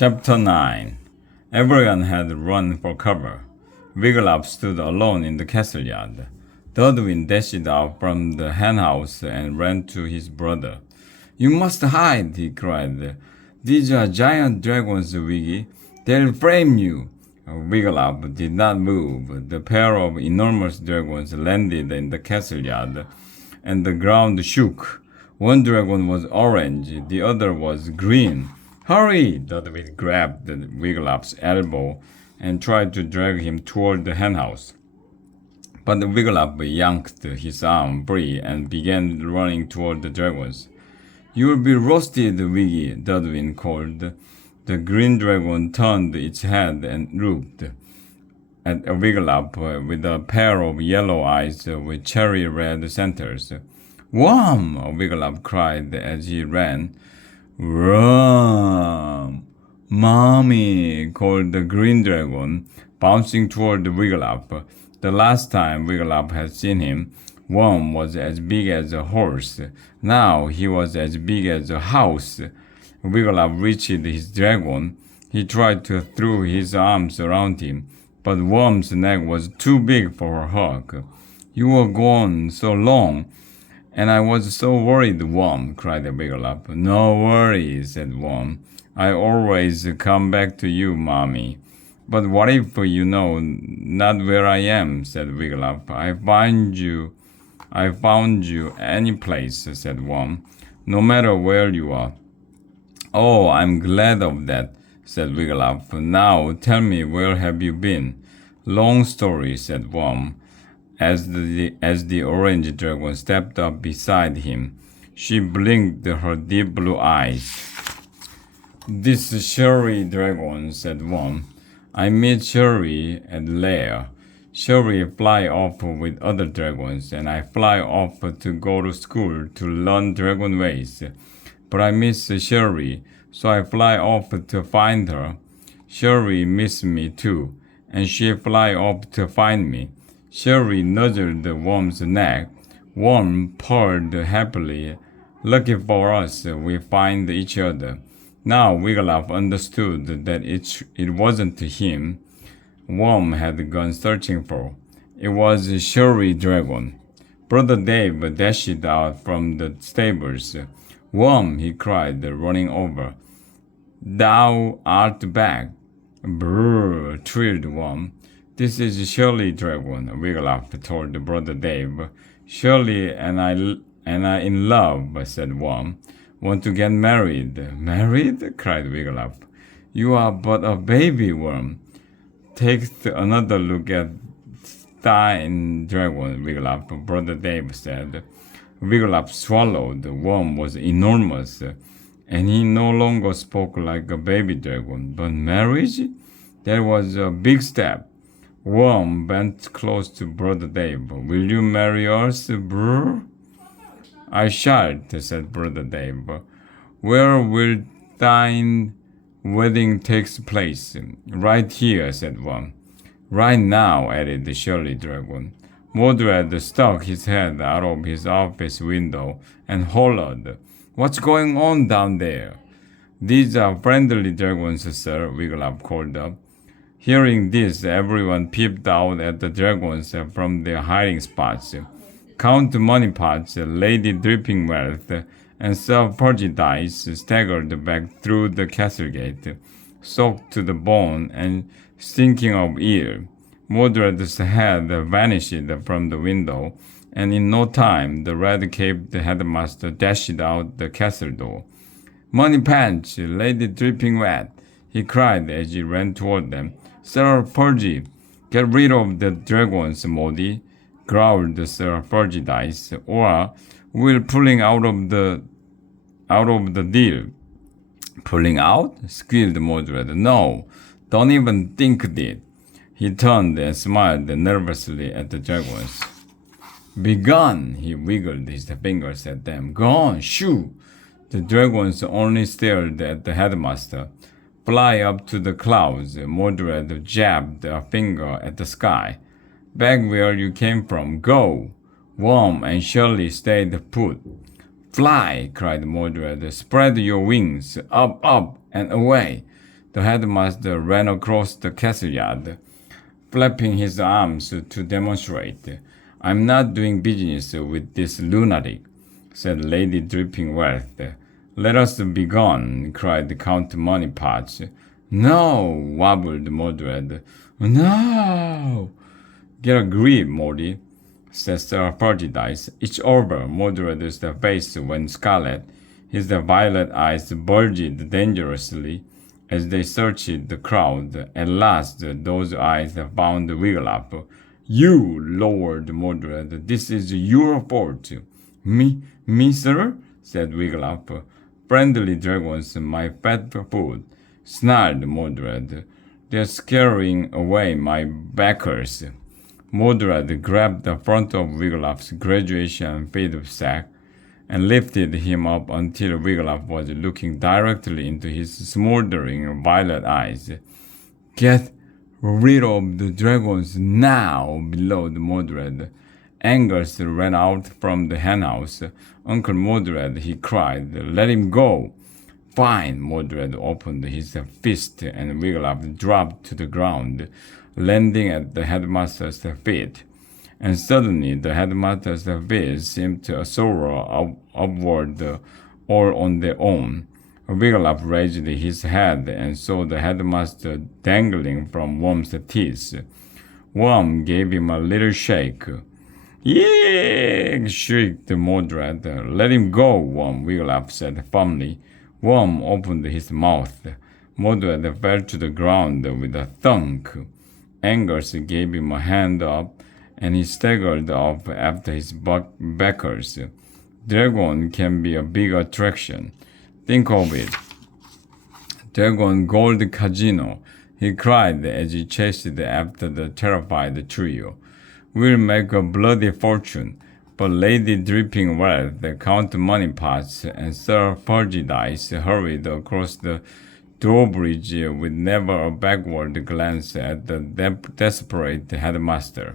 Chapter 9. Everyone had run for cover. Wiglaf stood alone in the castle yard. Dudwin dashed out from the henhouse and ran to his brother. "You must hide," he cried. "These are giant dragons, Wiggy. They'll frame you." Wiglaf did not move. The pair of enormous dragons landed in the castle yard, and the ground shook. One dragon was orange, the other was green. "Hurry!" Dudwin grabbed Wiglaf's elbow and tried to drag him toward the henhouse. But Wiglaf yanked his arm free and began running toward the dragons. "You'll be roasted, Wiggy," Dudwin called. The green dragon turned its head and looked at Wiglaf with a pair of yellow eyes with cherry red centers. "Worm!" Wiglaf cried as he ran. "Run! Mommy!" called the green dragon, bouncing toward Wiglaf. The last time Wiglaf had seen him, Worm was as big as a horse. Now he was as big as a house. Wiglaf reached his dragon. He tried to throw his arms around him, but Worm's neck was too big for a hug. "You were gone so long, and I was so worried, Worm," cried Wiglaf. "No worries," said Worm. "I always come back to you, Mommy." "But what if you know not where I am?" said Wiglaf. I found you any place," said Worm, "no matter where you are." "Oh, I'm glad of that," said Wiglaf. "Now tell me, where have you been?" "Long story," said Worm, as the orange dragon stepped up beside him. She blinked her deep blue eyes. "This Sherry dragon," said Worm. "I meet Sherry at lair. Sherry fly off with other dragons, and I fly off to go to school to learn dragon ways. But I miss Sherry, so I fly off to find her. Sherry miss me too, and she fly off to find me." Sherry nuzzled Worm's neck. Worm purred happily. "Lucky for us, we find each other." Now Wiglaf understood that it wasn't him Worm had gone searching for. It was Sherry Dragon. Brother Dave dashed out from the stables. "Worm!" he cried, running over. "Thou art back!" "Brrr!" trilled Worm. "This is Shirley Dragon," Wiglaf told Brother Dave. "Shirley and I in love," said Worm. "Want to get married?" "Married?" cried Wiglaf. "You are but a baby, Worm." "Take another look at thine dragon, Wiglaf," Brother Dave said. Wiglaf swallowed. Worm was enormous, and he no longer spoke like a baby dragon. But marriage? That was a big step. Worm bent close to Brother Dave. "Will you marry us, brr?" "I shall," said Brother Dave. "Where will thine wedding take place?" "Right here," said Worm. "Right now," added the Shirley Dragon. Mordred stuck his head out of his office window and hollered, "What's going on down there?" "These are friendly dragons, sir," Wiglaf called up. Hearing this, everyone peeped out at the dragons from their hiding spots. Count Moneypots, Lady Dripping Wealth, and Sir Perjudice staggered back through the castle gate, soaked to the bone and stinking of eel. Mordred's head vanished from the window, and in no time the red-caped headmaster dashed out the castle door. "Moneypants, Lady Dripping Wet!" he cried as he ran toward them. "Sir Pergy, get rid of the dragons, Modi," growled Sir Perjudice, "or we're pulling out of the deal." "Pulling out?" squealed Mordred. "No, don't even think it." He turned and smiled nervously at the dragons. "Be gone!" He wiggled his fingers at them. "Go on, shoo!" The dragons only stared at the headmaster. "Fly up to the clouds," Mordred jabbed a finger at the sky. "Back where you came from, go!" Worm and Shirley stayed put. "Fly!" cried Mordred. "Spread your wings, up, up, and away!" The headmaster ran across the castle yard, flapping his arms to demonstrate. I'm not doing business with this lunatic, said Lady Dripping-Wealth. Let us be gone, cried Count Moneypots. No, wobbled Mordred. No! Get a grip, Morty, said Sir Prejudice. It's over. Mordred's face went scarlet. His violet eyes bulged dangerously as they searched the crowd. At last, those eyes found Wigglytuff. You, Lord Mordred, this is your fault. Me, sir? Said Wigglytuff. Friendly dragons, my fat food, snarled Mordred. They're scaring away my backers. Mordred grabbed the front of Wigglytuff's graduation feed sack and lifted him up until Wigglytuff was looking directly into his smoldering violet eyes. Get rid of the dragons now, bellowed Mordred. Anger ran out from the henhouse. Uncle Mordred, he cried, let him go. Fine, Mordred opened his fist and Wigglytuff dropped to the ground, landing at the headmaster's feet. And suddenly the headmaster's feet seemed to soar upward all on their own. Wigglytuff raised his head and saw the headmaster dangling from Worm's teeth. Worm gave him a little shake. "Yee!" shrieked Mordred. "Let him go, Worm," Wigglytuff said firmly. Worm opened his mouth. Mordred fell to the ground with a thunk. Angus gave him a hand up, and he staggered off after his backers. Dragon can be a big attraction. Think of it. Dragon Gold Casino, he cried as he chased after the terrified trio. We'll make a bloody fortune. But Lady Dripping-Wealth, Count Moneypots, and Sir Prejudice hurried across the drawbridge with never a backward glance at the desperate headmaster.